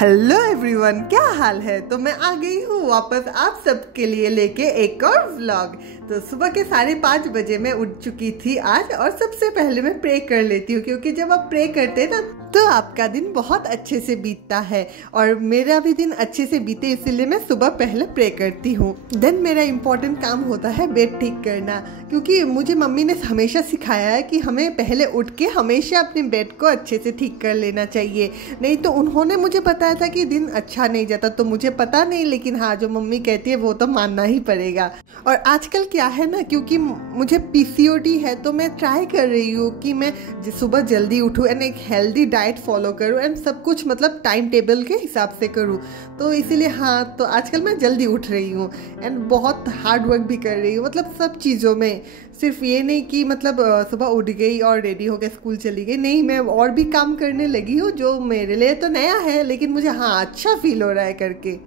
Hello everyone, क्या हाल है। तो मैं आ गई हूँ वापस आप सबके लिए लेके एक और व्लॉग। तो सुबह के 5:30 बजे मैं उठ चुकी थी आज, और सबसे पहले मैं प्रे कर लेती हूँ, क्योंकि जब आप प्रे करते हैं ना तो आपका दिन बहुत अच्छे से बीतता है, और मेरा भी दिन अच्छे से बीते इसीलिए मैं सुबह पहले प्रे करती हूँ। देन मेरा इम्पोर्टेंट काम होता है बेड ठीक करना, क्योंकि मुझे मम्मी ने हमेशा सिखाया है कि हमें पहले उठ के हमेशा अपने बेड को अच्छे से ठीक कर लेना चाहिए। नहीं तो उन्होंने मुझे बताया था कि दिन अच्छा नहीं जाता, तो मुझे पता नहीं, लेकिन हाँ, जो मम्मी कहती है वो तो मानना ही पड़ेगा। और आजकल क्या है ना, क्योंकि मुझे पीसीओडी है तो मैं ट्राई कर रही हूँ कि मैं सुबह जल्दी उठूँ एंड एक हेल्दी डाइट फॉलो करूँ एंड सब कुछ मतलब टाइम टेबल के हिसाब से करूँ। तो इसीलिए हाँ, तो आजकल मैं जल्दी उठ रही हूँ एंड बहुत हार्ड वर्क भी कर रही हूँ, मतलब सब चीज़ों में। सिर्फ ये नहीं कि मतलब सुबह उठ गई और रेडी होकर स्कूल चली गई, नहीं, मैं और भी काम करने लगी हूँ जो मेरे लिए तो नया है, लेकिन मुझे हाँ अच्छा फील हो रहा है करके।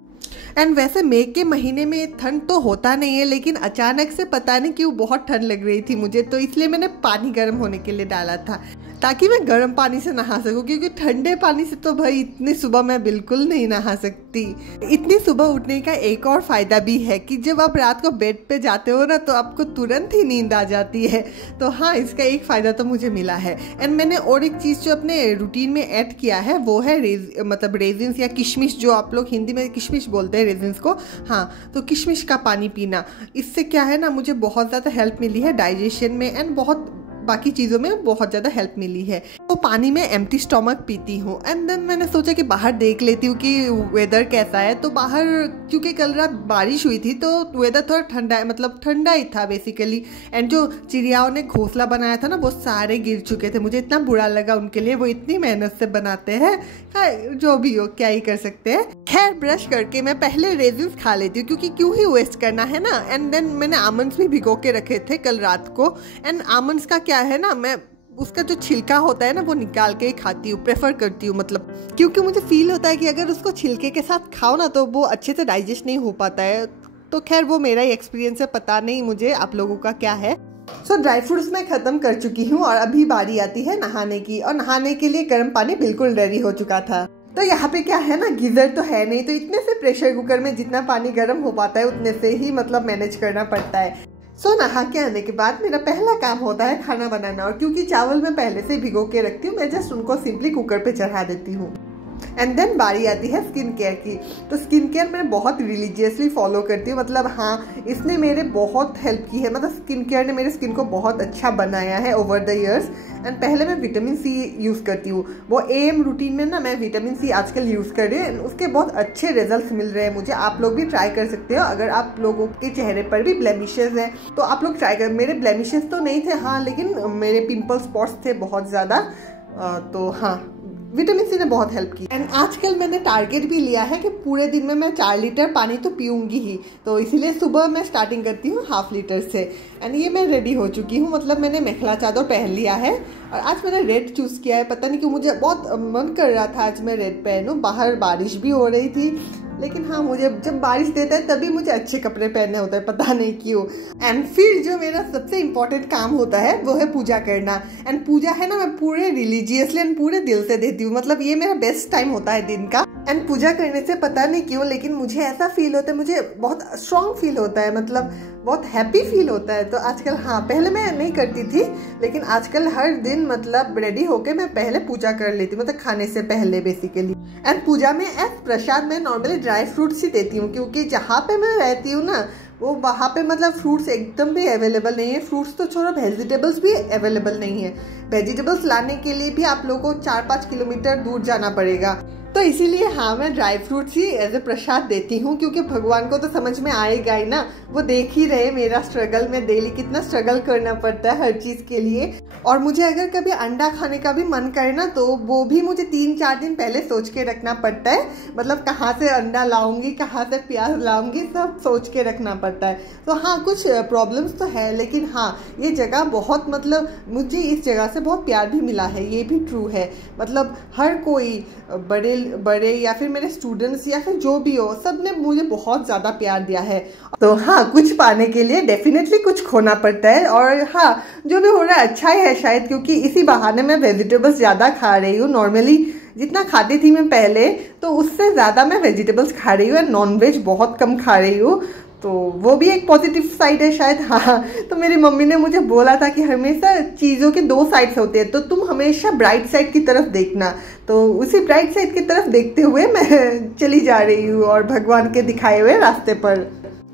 एंड वैसे मई के महीने में ठंड तो होता नहीं है, लेकिन अचानक से पता नहीं क्यों बहुत ठंड लग रही थी मुझे, तो इसलिए मैंने पानी गर्म होने के लिए डाला था ताकि मैं गर्म पानी से नहा सकूं, क्योंकि ठंडे पानी से तो भाई इतनी सुबह मैं बिल्कुल नहीं नहा सकती। इतनी सुबह उठने का एक और फ़ायदा भी है कि जब आप रात को बेड पे जाते हो ना तो आपको तुरंत ही नींद आ जाती है। तो हाँ, इसका एक फ़ायदा तो मुझे मिला है। एंड मैंने और एक चीज़ जो अपने रूटीन में ऐड किया है वो है मतलब रेजिन्स या किशमिश, जो आप लोग हिंदी में किशमिश बोलते हैं रेजिन्स को। हाँ, तो किशमिश का पानी पीना, इससे क्या है ना, मुझे बहुत ज़्यादा हेल्प मिली है डाइजेशन में एंड बहुत बाकी चीज़ों में बहुत ज़्यादा हेल्प मिली है। तो पानी में एम्प्टी स्टमक पीती हूँ। एंड देन मैंने सोचा कि बाहर देख लेती हूँ कि वेदर कैसा है। तो बाहर क्योंकि कल रात बारिश हुई थी तो वेदर थोड़ा ठंडा है, मतलब ठंडा ही था बेसिकली। एंड जो चिड़ियाओं ने घोंसला बनाया था ना वो सारे गिर चुके थे, मुझे इतना बुरा लगा उनके लिए, वो इतनी मेहनत से बनाते हैं। हाँ, जो भी हो, क्या ही कर सकते हैं। खैर, ब्रश करके मैं पहले रेजिन्स खा लेती हूँ, क्योंकि क्यों ही वेस्ट करना है ना। एंड देन मैंने आमंड्स भी भिगो के रखे थे कल रात को। एंड आमंड्स का क्या है ना, मैं उसका जो छिलका होता है ना वो निकाल के ही खाती हूँ, प्रेफर करती हूँ, मतलब क्योंकि मुझे फील होता है कि अगर उसको छिलके के साथ खाओ ना तो वो अच्छे से डाइजेस्ट नहीं हो पाता है। तो खैर, वो मेरा ही एक्सपीरियंस है, पता नहीं मुझे आप लोगों का क्या है। सो ड्राई फ्रूट्स मैं ख़त्म कर चुकी हूँ और अभी बारी आती है नहाने की, और नहाने के लिए गर्म पानी बिल्कुल रेडी हो चुका था। तो यहाँ पे क्या है ना, गीजर तो है नहीं, तो इतने से प्रेशर कुकर में जितना पानी गर्म हो पाता है उतने से ही मतलब मैनेज करना पड़ता है। सो नहा के आने के बाद मेरा पहला काम होता है खाना बनाना, और क्योंकि चावल मैं पहले से भिगो के रखती हूँ, मैं जस्ट उनको सिंपली कुकर पे चढ़ा देती हूँ। एंड देन बारी आती है स्किन केयर की। तो स्किन केयर मैं बहुत रिलीजियसली फॉलो करती हूँ, मतलब हाँ, इसने मेरे बहुत हेल्प की है, मतलब स्किन केयर ने मेरे स्किन को बहुत अच्छा बनाया है ओवर द ईयर्स। एंड पहले मैं विटामिन सी यूज़ करती हूँ, वो एएम रूटीन में ना मैं विटामिन सी आजकल यूज़ कर रही हूँ, उसके बहुत अच्छे रिजल्ट्स मिल रहे हैं मुझे। आप लोग भी ट्राई कर सकते हो, अगर आप लोगों के चेहरे पर भी ब्लेमिशेस हैं तो आप लोग ट्राई कर। मेरे ब्लेमिशेस तो नहीं थे हाँ, लेकिन मेरे पिंपल स्पॉट्स थे बहुत ज़्यादा। तो हाँ, विटामिन सी ने बहुत हेल्प की। एंड आजकल मैंने टारगेट भी लिया है कि पूरे दिन में मैं 4 लीटर पानी तो पीऊँगी ही, तो इसीलिए सुबह मैं स्टार्टिंग करती हूँ 1/2 लीटर से। एंड ये मैं रेडी हो चुकी हूँ, मतलब मैंने मेखला चादर पहन लिया है, और आज मैंने रेड चूज़ किया है। पता नहीं क्यों मुझे बहुत मन कर रहा था आज मैं रेड पहनूँ, बाहर बारिश भी हो रही थी, लेकिन हाँ, मुझे जब बारिश देता है तभी मुझे अच्छे कपड़े पहनने होते हैं, पता नहीं क्यों। एंड फिर जो मेरा सबसे इम्पोर्टेंट काम होता है वो है पूजा करना। एंड पूजा है ना, मैं पूरे रिलीजियसली एंड पूरे दिल से देती हूँ, मतलब ये मेरा बेस्ट टाइम होता है दिन का। एंड पूजा करने से पता नहीं क्यों, लेकिन मुझे ऐसा फील होता है, मुझे बहुत स्ट्रॉन्ग फील होता है, मतलब बहुत हैप्पी फील होता है। तो आजकल हाँ, पहले मैं नहीं करती थी, लेकिन आजकल हर दिन मतलब रेडी होके मैं पहले पूजा कर लेती हूँ, मतलब खाने से पहले बेसिकली। एंड पूजा में एज प्रसाद मैं नॉर्मली ड्राई फ्रूट्स ही देती हूँ, क्योंकि जहाँ पे मैं रहती हूँ ना वो वहाँ पे मतलब फ्रूट्स एकदम भी अवेलेबल नहीं है। फ्रूट्स तो छोड़ो, वेजिटेबल्स भी अवेलेबल नहीं है। वेजिटेबल्स लाने के लिए भी आप लोगों को 4-5 किलोमीटर दूर जाना पड़ेगा। तो इसीलिए हाँ, मैं ड्राई फ्रूट्स ही एज ए प्रसाद देती हूँ, क्योंकि भगवान को तो समझ में आएगा ही ना, वो देख ही रहे मेरा स्ट्रगल, में डेली कितना स्ट्रगल करना पड़ता है हर चीज़ के लिए। और मुझे अगर कभी अंडा खाने का भी मन करे ना तो वो भी मुझे 3-4 दिन पहले सोच के रखना पड़ता है, मतलब कहाँ से अंडा लाऊंगी, कहाँ से प्याज लाऊंगी, सब सोच के रखना पड़ता है। तो हाँ, कुछ प्रॉब्लम्स तो है, लेकिन हाँ, ये जगह बहुत, मतलब मुझे इस जगह से बहुत प्यार भी मिला है, ये भी ट्रू है। मतलब हर कोई बड़े या फिर मेरे स्टूडेंट्स या फिर जो भी हो, सब ने मुझे बहुत ज़्यादा प्यार दिया है। तो हाँ, कुछ पाने के लिए डेफिनेटली कुछ खोना पड़ता है, और हाँ, जो भी हो रहा है अच्छा ही है शायद, क्योंकि इसी बहाने मैं वेजिटेबल्स ज़्यादा खा रही हूँ। नॉर्मली जितना खाती थी मैं पहले तो उससे ज़्यादा मैं वेजिटेबल्स खा रही हूँ, नॉन वेज बहुत कम खा रही हूँ। तो वो भी एक पॉजिटिव साइड है शायद। हाँ, तो मेरी मम्मी ने मुझे बोला था कि हमेशा चीज़ों के दो साइड्स होते हैं, तो तुम हमेशा ब्राइट साइड की तरफ देखना। तो उसी ब्राइट साइड की तरफ देखते हुए मैं चली जा रही हूँ और भगवान के दिखाए हुए रास्ते पर।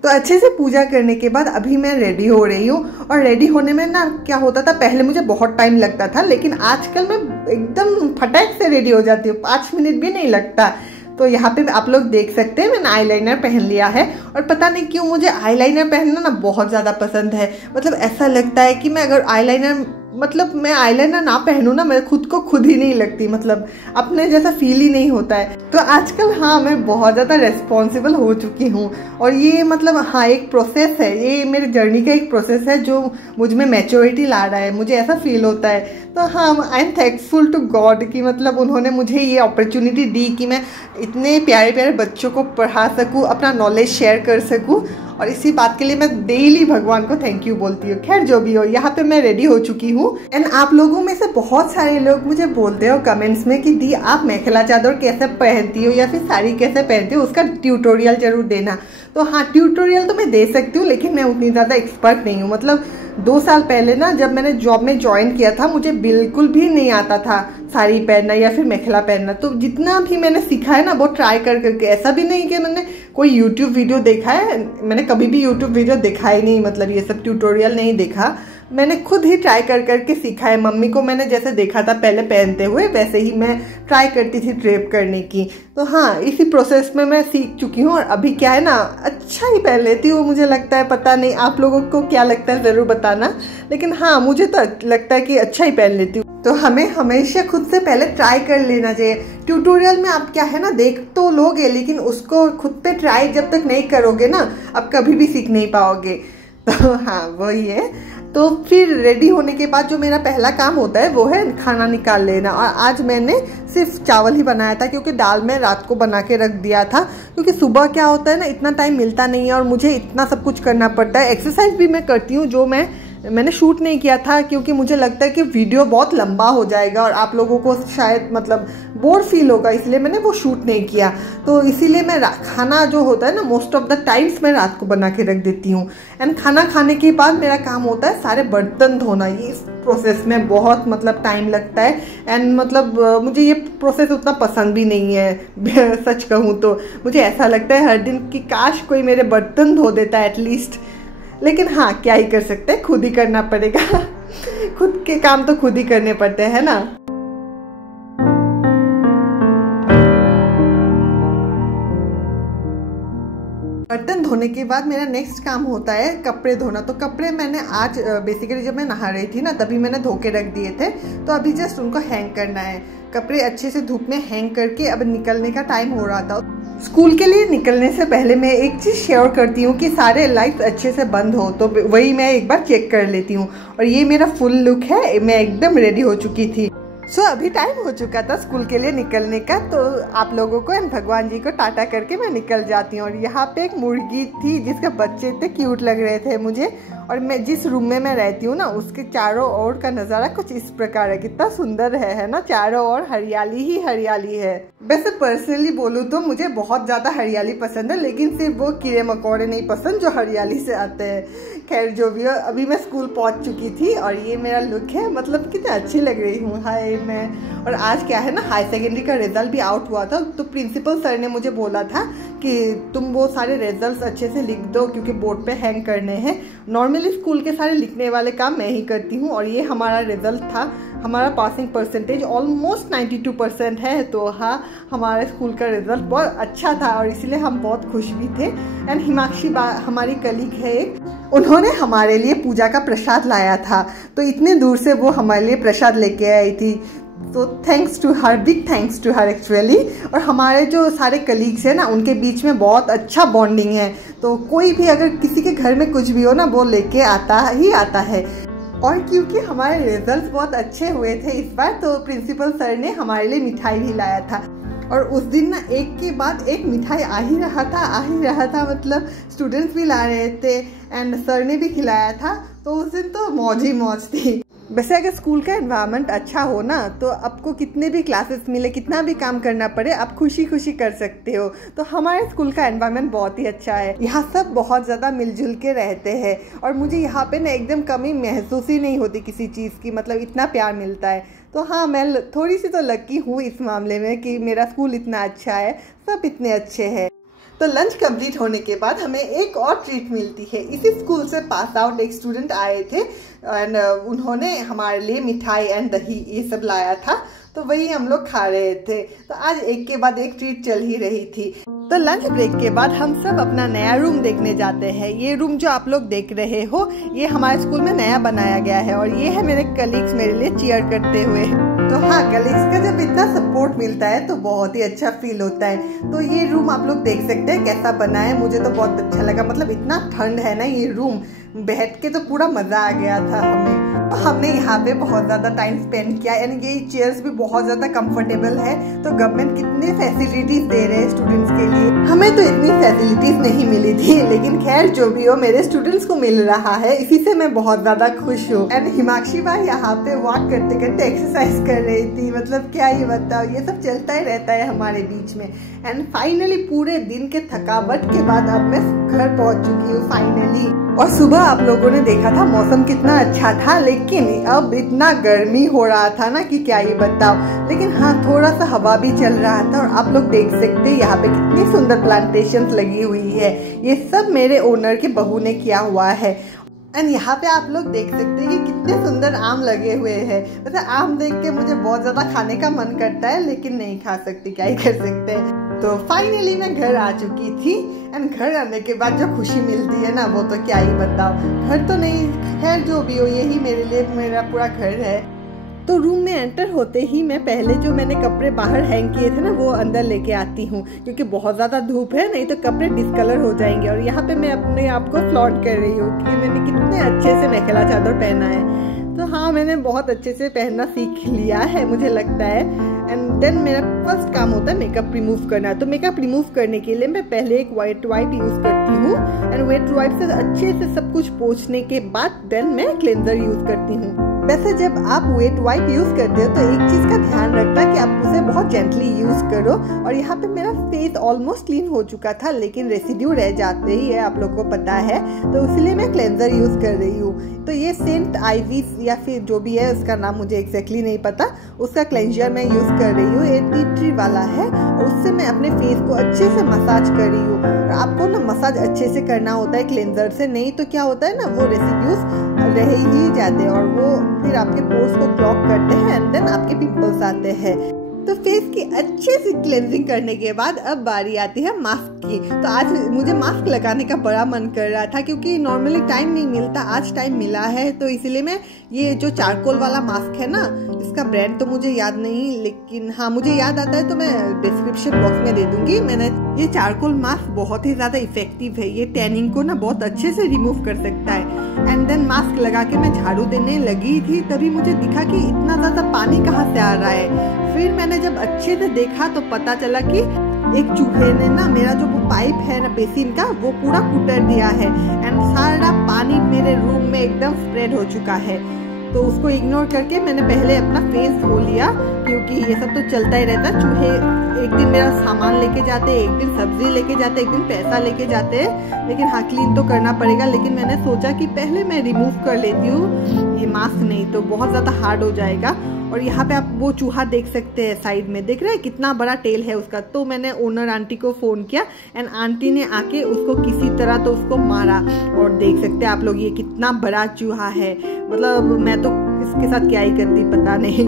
तो अच्छे से पूजा करने के बाद अभी मैं रेडी हो रही हूँ। और रेडी होने में ना क्या होता था, पहले मुझे बहुत टाइम लगता था, लेकिन आजकल मैं एकदम फटाक से रेडी हो जाती हूँ, 5 मिनट भी नहीं लगता। तो यहाँ पे आप लोग देख सकते हैं मैंने आईलाइनर पहन लिया है। और पता नहीं क्यों मुझे आईलाइनर पहनना ना बहुत ज़्यादा पसंद है। मतलब ऐसा लगता है कि मैं अगर मैं आईलाइनर ना पहनूँ ना, मैं खुद को खुद ही नहीं लगती, मतलब अपने जैसा फील ही नहीं होता है। तो आजकल हाँ, मैं बहुत ज़्यादा रिस्पॉन्सिबल हो चुकी हूँ। और ये मतलब हाँ, एक प्रोसेस है, ये मेरे जर्नी का एक प्रोसेस है जो मुझ में मैच्योरिटी ला रहा है, मुझे ऐसा फील होता है। तो हाँ, I am thankful to God कि मतलब उन्होंने मुझे ये अपॉर्चुनिटी दी कि मैं इतने प्यारे प्यारे बच्चों को पढ़ा सकूँ, अपना नॉलेज शेयर कर सकूँ। और इसी बात के लिए मैं डेली भगवान को थैंक यू बोलती हूँ। खैर जो भी हो, यहाँ पे मैं रेडी हो चुकी हूँ। एंड आप लोगों में से बहुत सारे लोग मुझे बोलते हो कमेंट्स में कि दी आप मेखला चादर कैसे पहनती हो या फिर साड़ी कैसे पहनती हो, उसका ट्यूटोरियल जरूर देना। तो हाँ, ट्यूटोरियल तो मैं दे सकती हूँ, लेकिन मैं उतनी ज़्यादा एक्सपर्ट नहीं हूँ। मतलब 2 साल पहले ना जब मैंने जॉब में ज्वाइन किया था, मुझे बिल्कुल भी नहीं आता था साड़ी पहनना या फिर मेखला पहनना। तो जितना भी मैंने सीखा है ना वो ट्राई कर करके, ऐसा भी नहीं कि मैंने कोई यूट्यूब वीडियो देखा है, मैंने कभी भी यूट्यूब वीडियो देखा ही नहीं, मतलब ये सब ट्यूटोरियल नहीं देखा, मैंने खुद ही ट्राई कर करके सीखा है। मम्मी को मैंने जैसे देखा था पहले पहनते हुए, वैसे ही मैं ट्राई करती थी ड्रेप करने की। तो हाँ, इसी प्रोसेस में मैं सीख चुकी हूँ। और अभी क्या है ना, अच्छा ही पहन लेती हूँ मुझे लगता है। पता नहीं आप लोगों को क्या लगता है, ज़रूर बताना। लेकिन हाँ, मुझे तो लगता है कि अच्छा ही पहन लेती हूँ। तो हमें हमेशा खुद से पहले ट्राई कर लेना चाहिए। ट्यूटोरियल में आप क्या है ना, देख तो लोगे, लेकिन उसको खुद पे ट्राई जब तक नहीं करोगे ना, आप कभी भी सीख नहीं पाओगे। तो हाँ, वही है। तो फिर रेडी होने के बाद जो मेरा पहला काम होता है वो है खाना निकाल लेना। और आज मैंने सिर्फ चावल ही बनाया था, क्योंकि दाल में रात को बना के रख दिया था। क्योंकि सुबह क्या होता है ना, इतना टाइम मिलता नहीं है और मुझे इतना सब कुछ करना पड़ता है। एक्सरसाइज भी मैं करती हूँ, जो मैंने शूट नहीं किया था, क्योंकि मुझे लगता है कि वीडियो बहुत लंबा हो जाएगा और आप लोगों को शायद मतलब बोर फील होगा, इसलिए मैंने वो शूट नहीं किया। तो इसीलिए मैं खाना जो होता है ना, मोस्ट ऑफ द टाइम्स मैं रात को बना के रख देती हूँ। एंड खाना खाने के बाद मेरा काम होता है सारे बर्तन धोना। इस प्रोसेस में बहुत मतलब टाइम लगता है। एंड मतलब मुझे ये प्रोसेस उतना पसंद भी नहीं है सच कहूँ तो। मुझे ऐसा लगता है हर दिन कि काश कोई मेरे बर्तन धो देता एटलीस्ट। लेकिन हाँ, क्या ही कर सकते हैं, खुद ही करना पड़ेगा खुद के काम तो खुद ही करने पड़ते हैं ना। बर्तन धोने के बाद मेरा नेक्स्ट काम होता है कपड़े धोना। तो कपड़े मैंने आज बेसिकली जब मैं नहा रही थी ना, तभी मैंने धो के रख दिए थे। तो अभी जस्ट उनको हैंग करना है। कपड़े अच्छे से धूप में हैंग करके अब निकलने का टाइम हो रहा था। स्कूल के लिए निकलने से पहले मैं एक चीज़ शेयर करती हूँ कि सारे लाइट्स अच्छे से बंद हो, तो वही मैं एक बार चेक कर लेती हूँ। और ये मेरा फुल लुक है, मैं एकदम रेडी हो चुकी थी। सो अभी टाइम हो चुका था स्कूल के लिए निकलने का। तो आप लोगों को एंड भगवान जी को टाटा करके मैं निकल जाती हूँ। और यहाँ पे एक मुर्गी थी जिसके बच्चे इतने क्यूट लग रहे थे मुझे। और मैं जिस रूम में मैं रहती हूँ ना, उसके चारों ओर का नज़ारा कुछ इस प्रकार है। कितना सुंदर है ना, चारों ओर हरियाली ही हरियाली है। वैसे पर्सनली बोलूँ तो मुझे बहुत ज़्यादा हरियाली पसंद है, लेकिन सिर्फ वो कीड़े मकोड़े नहीं पसंद जो हरियाली से आते हैं। खैर जो भी हो, अभी मैं स्कूल पहुँच चुकी थी और ये मेरा लुक है। मतलब कितनी अच्छी लग रही हूँ हाय मैं। और आज क्या है ना, हाई सेकेंडरी का रिजल्ट भी आउट हुआ था। तो प्रिंसिपल सर ने मुझे बोला था कि तुम वो सारे रिजल्ट्स अच्छे से लिख दो, क्योंकि बोर्ड पे हैंग करने हैं। नॉर्मली स्कूल के सारे लिखने वाले काम मैं ही करती हूँ। और ये हमारा रिजल्ट था। हमारा पासिंग परसेंटेज ऑलमोस्ट 92% है। तो हाँ, हमारे स्कूल का रिजल्ट बहुत अच्छा था और इसलिए हम बहुत खुश भी थे। एंड हिमाक्षी हमारी कलीग है एक, उन्होंने हमारे लिए पूजा का प्रसाद लाया था। तो इतने दूर से वो हमारे लिए प्रसाद लेके आई थी। तो thanks to her, big thanks to her actually. और हमारे जो सारे कलीग्स हैं ना, उनके बीच में बहुत अच्छा बॉन्डिंग है। तो कोई भी अगर किसी के घर में कुछ भी हो ना, वो लेके आता ही आता है। और क्योंकि हमारे रिजल्ट्स बहुत अच्छे हुए थे इस बार, तो प्रिंसिपल सर ने हमारे लिए मिठाई भी लाया था। और उस दिन ना एक के बाद एक मिठाई आ ही रहा था। मतलब स्टूडेंट्स भी ला रहे थे एंड सर ने भी खिलाया था। तो उस दिन तो मौज ही मौज थी। वैसे अगर स्कूल का एनवायरनमेंट अच्छा हो ना तो आपको कितने भी क्लासेस मिले, कितना भी काम करना पड़े, आप खुशी खुशी कर सकते हो। तो हमारे स्कूल का एनवायरनमेंट बहुत ही अच्छा है। यहाँ सब बहुत ज़्यादा मिलजुल के रहते हैं और मुझे यहाँ पे ना एकदम कमी महसूस ही नहीं होती किसी चीज़ की, मतलब इतना प्यार मिलता है। तो हाँ, मैं थोड़ी सी तो लकी हूँ इस मामले में कि मेरा स्कूल इतना अच्छा है, सब इतने अच्छे हैं। तो लंच कंप्लीट होने के बाद हमें एक और ट्रीट मिलती है। इसी स्कूल से पास आउट एक स्टूडेंट आए थे एंड उन्होंने हमारे लिए मिठाई एंड दही ये सब लाया था, तो वही हम लोग खा रहे थे। तो आज एक के बाद एक ट्रीट चल ही रही थी। तो लंच ब्रेक के बाद हम सब अपना नया रूम देखने जाते हैं। ये रूम जो आप लोग देख रहे हो ये हमारे स्कूल में नया बनाया गया है और ये है मेरे कलीग्स मेरे लिए चीयर करते हुए। तो हाँ, कलीग्स का जब इतना सपोर्ट मिलता है तो बहुत ही अच्छा फील होता है। तो ये रूम आप लोग देख सकते हैं कैसा बना है, मुझे तो बहुत अच्छा लगा। मतलब इतना ठंड है ना ये रूम, बैठ के तो पूरा मजा आ गया था हमें। तो हमने यहाँ पे बहुत ज़्यादा टाइम स्पेंड किया, यानी ये चेयर्स भी बहुत ज़्यादा कंफर्टेबल है। तो गवर्नमेंट कितने फैसिलिटीज दे रहे हैं स्टूडेंट्स के लिए। हमें तो इतनी फैसिलिटीज नहीं मिली थी, लेकिन खैर जो भी हो मेरे स्टूडेंट्स को मिल रहा है, इसी से मैं बहुत ज़्यादा खुश हूँ। एंड हिमाक्षी भाई यहाँ पे वॉक करते करते एक्सरसाइज कर रही थी। मतलब क्या ही बताओ, ये सब चलता ही रहता है हमारे बीच में। एंड फाइनली पूरे दिन के थकावट के बाद अब मैं घर पहुँच चुकी हूँ फाइनली। और सुबह आप लोगों ने देखा था मौसम कितना अच्छा था, लेकिन अब इतना गर्मी हो रहा था ना कि क्या ही बताओ। लेकिन हाँ, थोड़ा सा हवा भी चल रहा था। और आप लोग देख सकते हैं यहाँ पे कितनी सुंदर प्लांटेशंस लगी हुई है। ये सब मेरे ओनर की बहू ने किया हुआ है। एंड यहाँ पे आप लोग देख सकते हैं कि कितने सुंदर आम लगे हुए हैं। मतलब आम देख के मुझे बहुत ज़्यादा खाने का मन करता है, लेकिन नहीं खा सकती, क्या ही कर सकते हैं। तो फाइनली मैं घर आ चुकी थी। एंड घर आने के बाद जो खुशी मिलती है ना, वो तो क्या ही बताओ। घर तो नहीं, खैर जो भी हो, यही मेरे लिए मेरा पूरा घर है। तो रूम में एंटर होते ही मैं पहले जो मैंने कपड़े बाहर हैंग किए थे ना, वो अंदर लेके आती हूँ, क्योंकि बहुत ज़्यादा धूप है, नहीं तो कपड़े डिस्कलर हो जाएंगे। और यहाँ पे मैं अपने आप को फ्लॉन्ट कर रही हूँ कि मैंने कितने अच्छे से मेखला चादर पहना है। तो हाँ, मैंने बहुत अच्छे से पहनना सीख लिया है मुझे लगता है। एंड देन मेरा फर्स्ट काम होता है मेकअप रिमूव करना। तो मेकअप रिमूव करने के लिए मैं पहले एक वेट वाइप यूज़ करती हूँ। एंड वेट वाइप से अच्छे से सब कुछ पोंछने के बाद देन मैं क्लेंजर यूज़ करती हूँ। वैसे जब आप वेट वाइप यूज़ करते हो तो एक चीज़ का ध्यान रखना कि आप उसे बहुत जेंटली यूज़ करो। और यहाँ पे मेरा फेस ऑलमोस्ट क्लीन हो चुका था, लेकिन रेसिड्यू रह जाते ही है, आप लोग को पता है। तो इसलिए मैं क्लेंजर यूज़ कर रही हूँ। तो ये सेंट आइवीज या फिर जो भी है उसका नाम मुझे एग्जैक्टली नहीं पता, उसका क्लेंजर मैं यूज़ कर रही हूँ। ये टी ट्री वाला है और उससे मैं अपने फेस को अच्छे से मसाज कर रही हूँ। और आपको ना मसाज अच्छे से करना होता है क्लेंजर से, नहीं तो क्या होता है ना, वो रेसिड्यूज रह ही जाते हैं और वो फिर आपके पोर्स को क्लॉग करते हैं एंड देन आपके पिंपल्स आते हैं। तो फेस की अच्छे से क्लेंजिंग करने के बाद अब बारी आती है मास्क की। तो आज मुझे मास्क लगाने का बड़ा मन कर रहा था, क्योंकि नॉर्मली टाइम नहीं मिलता, आज टाइम मिला है। तो इसलिए मैं ये जो चारकोल वाला मास्क है ना, इसका ब्रांड तो मुझे याद नहीं, लेकिन हाँ मुझे याद आता है तो मैं डिस्क्रिप्शन बॉक्स में दे दूंगी। मैंने ये चारकोल मास्क बहुत ही ज़्यादा इफेक्टिव है, ये टैनिंग को ना बहुत अच्छे से रिमूव कर सकता है। एंड देन मास्क लगा के मैं झाड़ू देने लगी थी, तभी मुझे दिखा कि इतना ज़्यादा पानी कहाँ से आ रहा है। फिर मैंने जब अच्छे से देखा तो पता चला कि एक चूहे ने ना मेरा जो वो पाइप है ना बेसिन का, वो पूरा कुतर दिया है एंड सारा पानी मेरे रूम में एकदम स्प्रेड हो चुका है। तो उसको इग्नोर करके मैंने पहले अपना फेस धो लिया, क्योंकि ये सब तो चलता ही रहता। चूहे एक दिन मेरा सामान लेके जाते, एक दिन सब्जी लेके जाते, एक दिन पैसा लेके जाते, लेकिन हाँ क्लीन तो करना पड़ेगा। लेकिन मैंने सोचा कि पहले मैं रिमूव कर लेती हूँ ये मास्क, नहीं तो बहुत ज़्यादा हार्ड हो जाएगा। और यहाँ पे आप वो चूहा देख सकते हैं, साइड में देख रहे हैं कितना बड़ा टेल है उसका। तो मैंने ओनर आंटी को फ़ोन किया एंड आंटी ने आके उसको किसी तरह तो उसको मारा। और देख सकते हैं आप लोग ये कितना बड़ा चूहा है, मतलब मैं तो इसके साथ क्या ही करती पता नहीं।